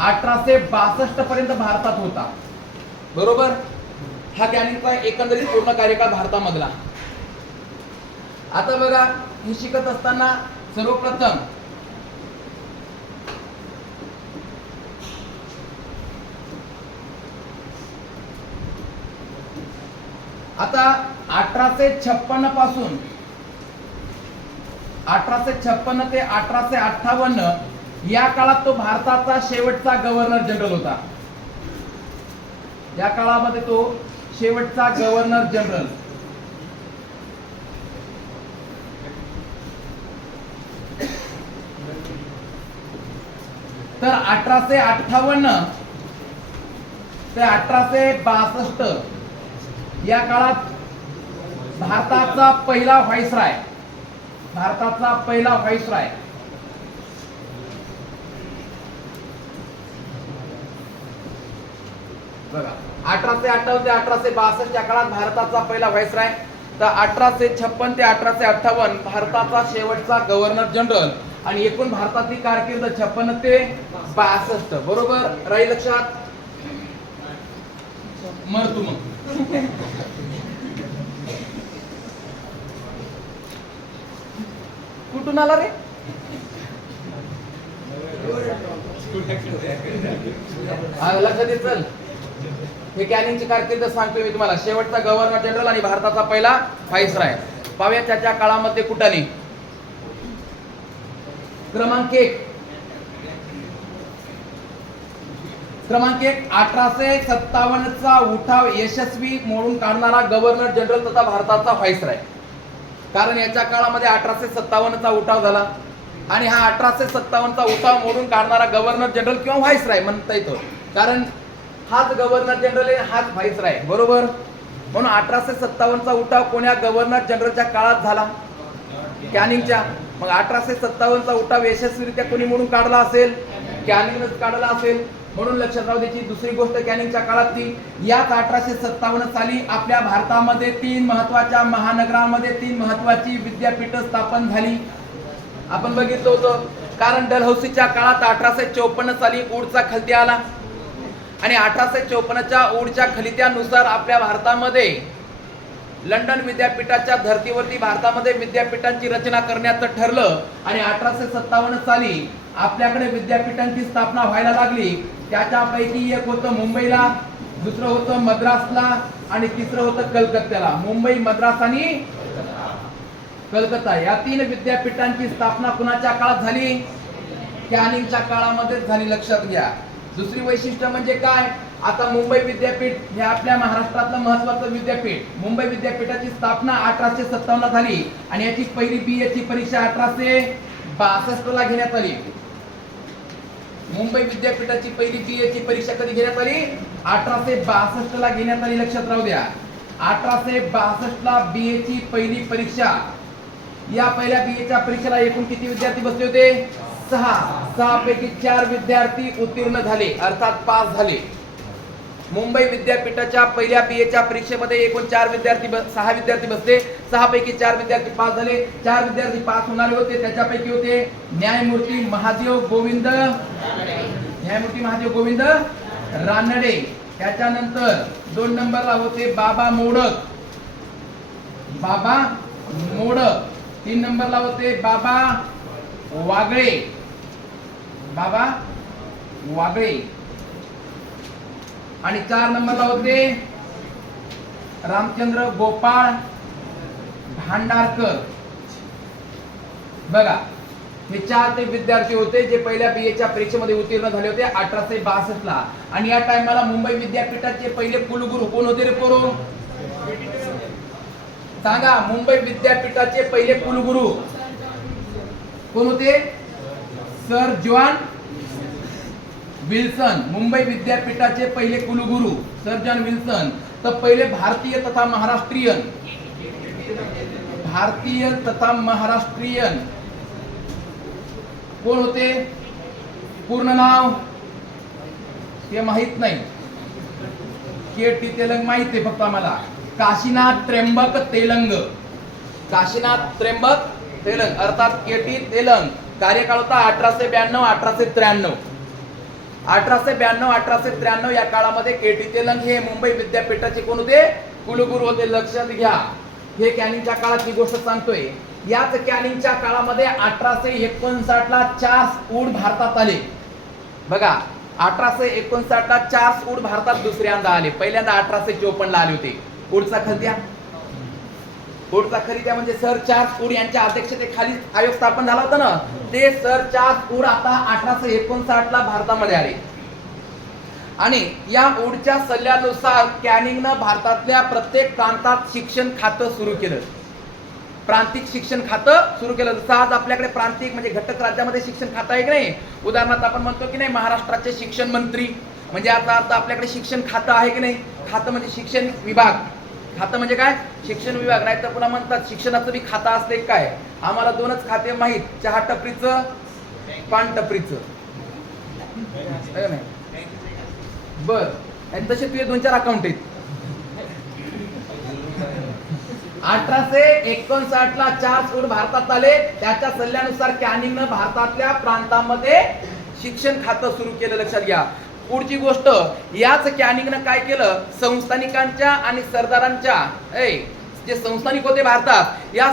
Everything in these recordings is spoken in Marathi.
1862 पर्यंत भारतात होता. बरोबर. हा कॅनिंगचा एकंदरीत पूर्ण कार्यकाळ भारतामधला. आता बघा, हे शिकत असताना सर्वप्रथम आता 1856 पासून 1856 ते 1858 या काळात तो भारताचा शेवटचा गव्हर्नर जनरल होता. या काळामध्ये तो शेवटचा गव्हर्नर जनरल. तर 1858 ते 1862 या काळात भारताचा पहिला व्हाईसराय बघा, 1858 ते 1862 या काळात भारताचा पहिला व्हाईसराय. तर 1856 ते 1858 भारताचा शेवटचा गव्हर्नर जनरल. आणि एकूण भारताची कारकीर्द 56 ते 62. बरोबर. राहील लक्षात. मर तू मग. कुठून आला रे? लक्षात येत. चल, हे कॅनिंगची कारकीर्द सांगतोय मी तुम्हाला. शेवटचा गव्हर्नर जनरल आणि भारताचा पहिला व्हाईसराय. पाहूया त्याच्या काळामध्ये कुठाने. क्रमांक 1 1857 चा उठाव यशस्वी मोडून काढणारा गव्हर्नर जनरल तथा भारताचा व्हाईसराय. कारण याच्या काळामध्ये 1857 चा उठाव झाला आणि हा 1857 चा उठाव मोडून काढणारा गव्हर्नर जनरल किंवा व्हाईसराय म्हणता येतो. कारण हाच गव्हर्नर जनरल आहे, हाच व्हाईसराय. बरोबर. म्हणून 1857 चा उठाव कोण्या गव्हर्नर जनरलच्या काळात झाला? कॅनिंगच्या. मग 1857 चा उठाव यशस्वीरित्या कोणी मोडून काढला असेल? कॅनिंगनेच काढला असेल. म्हणून लक्षात राहू द्यायची दुसरी गोष्ट कॅनिंगच्या काळातली. याच 1857 साली आपल्या भारतामध्ये 3 महत्वाच्या महानगरांमध्ये 3 महत्वाची विद्यापीठ स्थापन झाली. आपण बघितलं होतं. कारण डलहौसीच्या काळात 1854 साली ऊडचा खलिता आला आणि 1854च्या ऊडच्या खलित्यानुसार आपल्या भारतामध्ये लंडन विद्यापीठाच्या धर्तीवरती भारतामध्ये विद्यापीठांची रचना करण्याचं ठरलं. आणि 1857 साली आपल्याकडे विद्यापीठांची स्थापना व्हायला लागली. त्याच्यापैकी एक होतं मुंबईला, दुसरं होतं मद्रासला आणि तिसरं होतं कलकत्त्याला. मुंबई, मद्रास आणि कलकत्ता या 3 विद्यापीठांची स्थापना कुणाच्या काळात झाली? कॅनिंगच्या काळामध्ये झाली. लक्षात घ्या. दुसरी वैशिष्ट्य म्हणजे काय? आता मुंबई विद्यापीठ हे आपल्या महाराष्ट्रातलं महत्वाचं विद्यापीठ. मुंबई विद्यापीठाची स्थापना 1857 झाली आणि याची पहिली BA ची परीक्षा 1862 ला घेण्यात आली. मुंबई विद्यापीठाची पहिली BA ची परीक्षा कधी घेण्यात आली? 1862 ला घेण्यात आली. लक्षात राहू द्या. 1862 ला BA ची पहिली परीक्षा. या पहिल्या BA च्या परीक्षेला एकूण किती विद्यार्थी बसले होते? 6 पैकी 4 विद्यार्थी उत्तीर्ण झाले, अर्थात पास झाले. मुंबई विद्यापीठाच्या पहिल्या BA च्या परीक्षेमध्ये एकूण 6 विद्यार्थी बसले. 6 पैकी 4 विद्यार्थी पास झाले. 4 विद्यार्थी पास होणारे होते त्याच्यापैकी होते न्यायमूर्ती महादेव गोविंद रानडे. त्याच्यानंतर 2 नंबरला होते बाबा मोडक. 3 नंबरला होते बाबा वागळे आणि 4 नंबरला होते रामचंद्र गोपाळ भांडारकर. बघा, हे 4 ते विद्यार्थी होते जे पहिल्या BA च्या परीक्षेमध्ये उत्तीर्ण झाले होते 1862 ला. आणि या टाइमला मुंबई विद्यापीठाचे पहिले कुलगुरू कोण होते रे पोरो? सांगा. मुंबई विद्यापीठाचे पहिले कुलगुरू कोण होते? Sir John Wilson. मुंबई विद्यापीठाचे पहिले कुलगुरू सर जॉन विल्सन. तर पहिले भारतीय तथा महाराष्ट्रीयन कोण होते? पूर्ण नाव ते माहित नाही. KT तेलंग माहित आहे फक्त आम्हाला. काशीनाथ त्र्यंबक तेलंग अर्थात KT तेलंग. कार्यकाळ होता 1892 1893. 1892 1893 या काळामध्ये केटी तेलंग हे मुंबई विद्यापीठाचे कोण होते? कुलगुरू होते. लक्षात घ्या, हे कॅनिंगच्या काळातली गोष्ट सांगतोय. याच कॅनिंगच्या काळामध्ये 1859 ला 4 स्फोट भारतात आले. बघा, 1859 ला 4 स्फोट भारतात दुसऱ्यांदा आले. पहिल्यांदा 1854 ला आले होते. पुढचा खंद्या, पुढचा खरित्या म्हणजे सर चार्ल्स फूड यांच्या अध्यक्षतेखाली आयोग स्थापन झाला होता ना, ते सर चार्ल्स फूड आता 1859 ला भारतामध्ये आले. आणि या ओढच्या सल्ल्यानुसार कॅनिंगनं भारतातल्या प्रत्येक प्रांतात शिक्षण खातं सुरू केलं. प्रांतिक शिक्षण खातं सुरू केलं. जसं आज आपल्याकडे प्रांतिक म्हणजे घटक राज्यामध्ये शिक्षण खातं आहे की नाही. उदाहरणार्थ आपण म्हणतो की नाही महाराष्ट्राचे शिक्षण मंत्री, म्हणजे आता आपल्याकडे शिक्षण खातं आहे की नाही. खातं म्हणजे शिक्षण विभाग. खातं म्हणजे काय? शिक्षण विभाग. नाही तर पुन्हा म्हणतात शिक्षणाचं बी खातं असते काय. आम्हाला 2च खाते माहीत, चहा टपरीचं, पान टपरीचं. बर, आणि तसे तुझे 2-4 अकाउंट आहेत. 1859 ला 4 स्फोट भारतात आले. त्याच्या सल्ल्यानुसार कॅनिंगनं भारतातल्या प्रांतामध्ये शिक्षण खातं सुरू केलं. लक्षात घ्या. पुढची गोष्ट, याच कॅनिंगनं काय केलं, संस्थानिकांच्या आणि सरदारांच्या जे संस्थानिक होते भारतात, या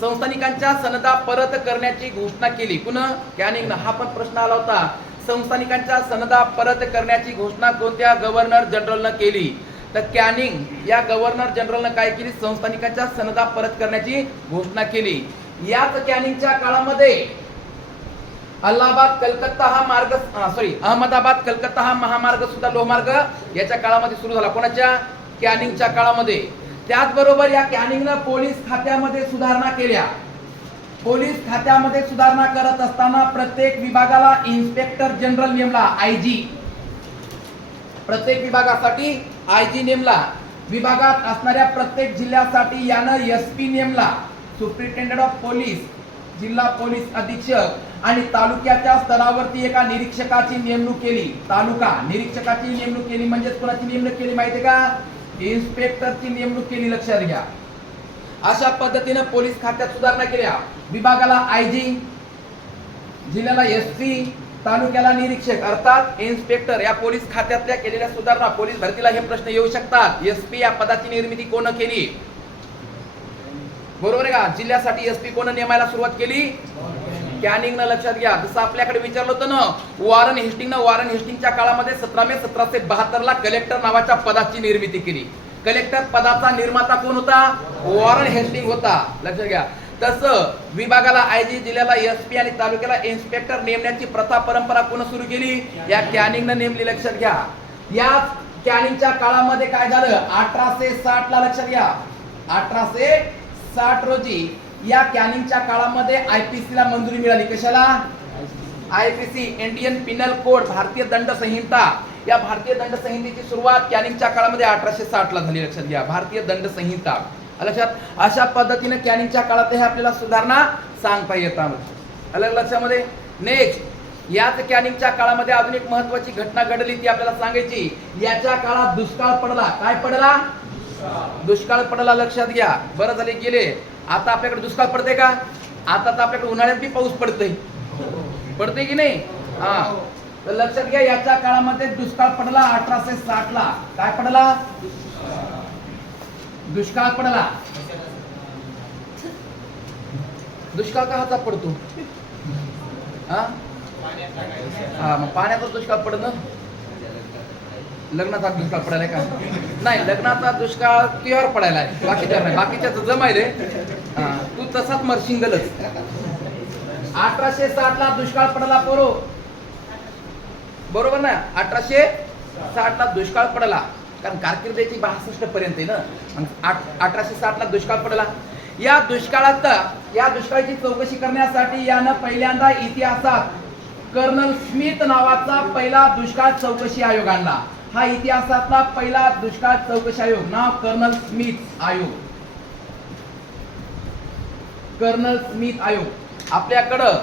संस्थानिकांच्या सनदा परत करण्याची घोषणा केली. पुन्हा कॅनिंगनं. हा पण प्रश्न आला होता. संस्थानिकांच्या सनदा परत करण्याची घोषणा कोणत्या गव्हर्नर जनरलनं केली? तर कॅनिंग या गव्हर्नर जनरलनं काय केली? संस्थानिकांच्या सनदा परत करण्याची घोषणा केली. याच कॅनिंगच्या काळामध्ये अहमदाबाद कलकत्ता हा महामार्ग सुद्धा लोहमार्ग याच्या काळामध्ये सुरू झाला. कोणाच्या? कॅनिंगच्या काळामध्ये. त्याचबरोबर या कॅनिंगनं पोलीस खात्यामध्ये सुधारणा केल्या. पोलीस खात्यामध्ये सुधारणा करत असताना प्रत्येक विभागाला इन्स्पेक्टर जनरल नेमला, आयजी. प्रत्येक विभागासाठी आयजी नेमला. विभागात असणाऱ्या प्रत्येक जिल्ह्यासाठी यानं एसपी नेमला, सुप्रिंटेंडेंट ऑफ पोलीस, जिल्हा पोलीस अधीक्षक. आणि तालुक्याच्या स्तरावरती एका निरीक्षकाची नेमणूक केली. तालुका निरीक्षकाची नेमणूक केली. म्हणजे कोणाची नेमणूक केली माहिती का? इन्स्पेक्टरची नेमणूक केली. लक्षात घ्या. अशा पद्धतीने पोलीस खात्यात सुधारणा केल्या. विभागाला आयजी, जिल्ह्याला एसपी, तालुक्याला निरीक्षक अर्थात इन्स्पेक्टर. या पोलीस खात्यातल्या केलेल्या सुधारणा पोलीस भरतीला हे प्रश्न येऊ शकतात. एसपी या पदाची निर्मिती कोण केली? बरोबर आहे का? जिल्ह्यासाठी एसपी कोण नेमायला सुरुवात केली? कॅनिंगनं. लक्षात घ्या. जसं आपल्याकडे विचारलं होतं ना वॉरन हेस्टिंगच्या काळामध्ये 17 मे 1772 ला कलेक्टर नावाच्या पदाची निर्मिती केली. कलेक्टर पदाचा निर्माता कोण होता? वॉरन हेस्टिंग होता. लक्षात घ्या. तसं विभागाला आयजी, जिल्ह्याला एसपी आणि तालुक्याला इन्स्पेक्टर नेमण्याची प्रथा परंपरा कोण सुरू केली? या कॅनिंगनं नेमली. लक्षात घ्या. या कॅनिंगच्या काळामध्ये काय झालं? 1860 ला लक्षात घ्या. 1860 रोजी या कॅनिंगच्या काळामध्ये आयपीसी ला मंजुरी मिळाली. कशाला? आयपीसी, इंडियन पिनल कोड, भारतीय दंड संहिता. या भारतीय दंड संहितेची सुरुवात कॅनिंगच्या काळामध्ये 1860 ला झाली. लक्षात घ्या. भारतीय दंड संहिता. लक्षात. अशा पद्धतीने कॅनिंगच्या काळात हे आपल्याला सुधारणा सांगता येतात. अलग लक्षामध्ये. नेक्स्ट, याच कॅनिंगच्या काळामध्ये अजून एक महत्वाची घटना घडली ती आपल्याला सांगायची. याच्या काळात दुष्काळ पडला. काय पडला? दुष्काळ पडला. लक्षात घ्या. बरं झाले गेले. आता आपल्याकडे दुष्काळ पडते का? आता तर आपल्याकडे उन्हाळ्यात बी पाऊस पडते की नाही? हा. तर लक्षात घ्या. याच्या काळामध्ये दुष्काळ पडला 1860 ला. काय पडला? दुष्काळ पडला. दुष्काळ कशाचा पडतो? मग पाण्याचा दुष्काळ पडणं. लग्नाचा दुष्काळ पडायला का? नाही, लग्नाचा दुष्काळ तुझ्यावर पडायला आहे, बाकीच्या नाही. बाकीच्या जमायले तू तसाच मरशिंगलच. 1860 ला दुष्काळ पडला पोरो. बरोबर ना? 1860 ला दुष्काळ पडला. कारण कारकिर्दीची 62 पर्यंत आहे ना. 1860 ला दुष्काळ पडला. या दुष्काळाची चौकशी करण्यासाठी यानं पहिल्यांदा इतिहासात कर्नल स्मिथ नावाचा पहिला दुष्काळ चौकशी आयोग आणला. हा इतिहासातला पहिला दुष्काळ चौकशी आयोग. नाव कर्नल स्मिथ आयोग. कर्नल स्मिथ आयोग. आपल्याकडं